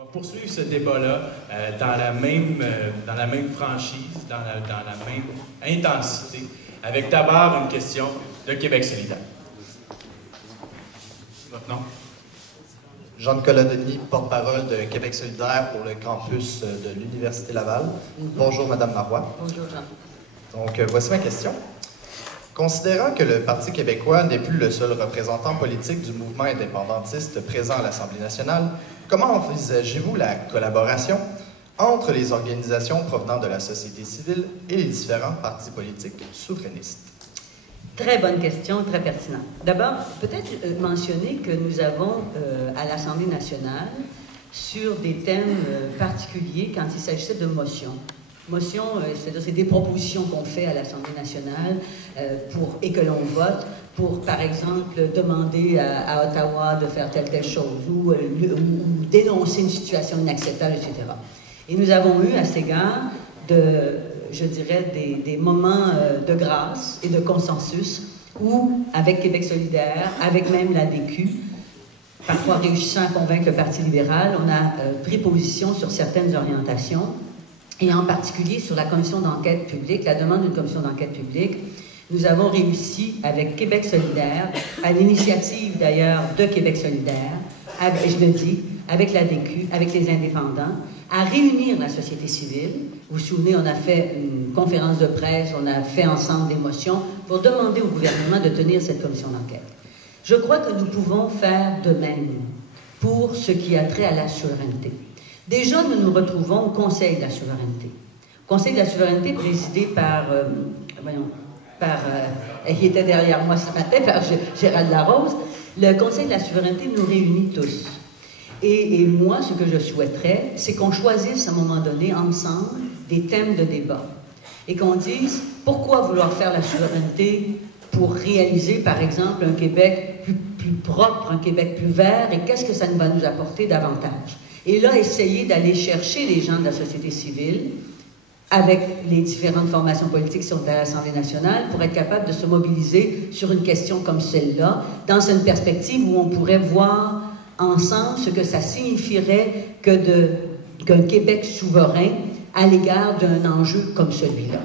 On va poursuivre ce débat-là dans la même franchise, dans la même intensité, avec d'abord une question de Québec solidaire. Votre nom? Jean-Nicolas Denis, porte-parole de Québec solidaire pour le campus de l'Université Laval. Bonjour, Madame Marois. Bonjour, Jean. Donc, voici ma question. Considérant que le Parti québécois n'est plus le seul représentant politique du mouvement indépendantiste présent à l'Assemblée nationale, comment envisagez-vous la collaboration entre les organisations provenant de la société civile et les différents partis politiques souverainistes? Très bonne question, très pertinente. D'abord, peut-être mentionner que nous avons à l'Assemblée nationale sur des thèmes particuliers quand il s'agissait de motions. Motions, c'est-à-dire c'est des propositions qu'on fait à l'Assemblée nationale et que l'on vote pour, par exemple, demander à Ottawa de faire telle chose ou dénoncer une situation inacceptable, etc. Et nous avons eu à cet égard je dirais, des moments de grâce et de consensus où, avec Québec solidaire, avec même l'ADQ, parfois réussissant à convaincre le Parti libéral, on a pris position sur certaines orientations, et en particulier sur la commission d'enquête publique, la demande d'une commission d'enquête publique. Nous avons réussi, avec Québec solidaire, à l'initiative d'ailleurs de Québec solidaire, je le dis, avec l'ADQ, avec les indépendants, à réunir la société civile. Vous vous souvenez, on a fait une conférence de presse, on a fait ensemble des motions pour demander au gouvernement de tenir cette commission d'enquête. Je crois que nous pouvons faire de même pour ce qui a trait à la souveraineté. Déjà, nous nous retrouvons au Conseil de la souveraineté. Conseil de la souveraineté présidé par, qui était derrière moi ce matin, par Gérald Larose. Le Conseil de la souveraineté nous réunit tous. Et moi, ce que je souhaiterais, c'est qu'on choisisse à un moment donné, ensemble, des thèmes de débat. Et qu'on dise, pourquoi vouloir faire la souveraineté pour réaliser, par exemple, un Québec plus propre, un Québec plus vert, et qu'est-ce que ça va nous apporter davantage? Et là, essayer d'aller chercher les gens de la société civile, avec les différentes formations politiques qui sont à l'Assemblée nationale, pour être capable de se mobiliser sur une question comme celle-là, dans une perspective où on pourrait voir ensemble ce que ça signifierait qu'un Québec souverain à l'égard d'un enjeu comme celui-là.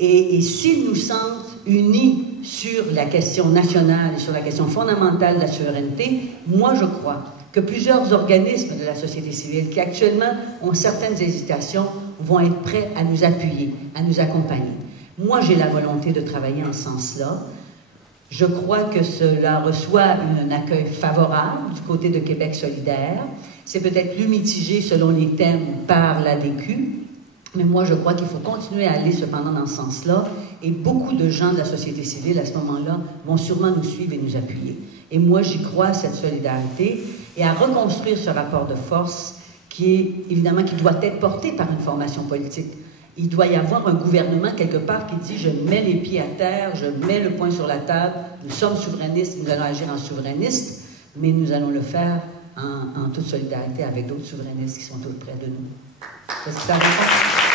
Et s'ils nous sentent unis sur la question nationale et sur la question fondamentale de la souveraineté, moi je crois que plusieurs organismes de la société civile qui actuellement ont certaines hésitations vont être prêts à nous appuyer, à nous accompagner. Moi j'ai la volonté de travailler en ce sens-là. Je crois que cela reçoit un accueil favorable du côté de Québec solidaire. C'est peut-être plus mitigé selon les thèmes par l'ADQ, mais moi je crois qu'il faut continuer à aller cependant dans ce sens-là, et beaucoup de gens de la société civile à ce moment-là vont sûrement nous suivre et nous appuyer. Et moi j'y crois à cette solidarité et à reconstruire ce rapport de force qui doit être porté par une formation politique. Il doit y avoir un gouvernement quelque part qui dit « je mets les pieds à terre, je mets le poing sur la table, nous sommes souverainistes, nous allons agir en souverainistes, mais nous allons le faire en toute solidarité avec d'autres souverainistes qui sont tout près de nous. » Est-ce que ça répond?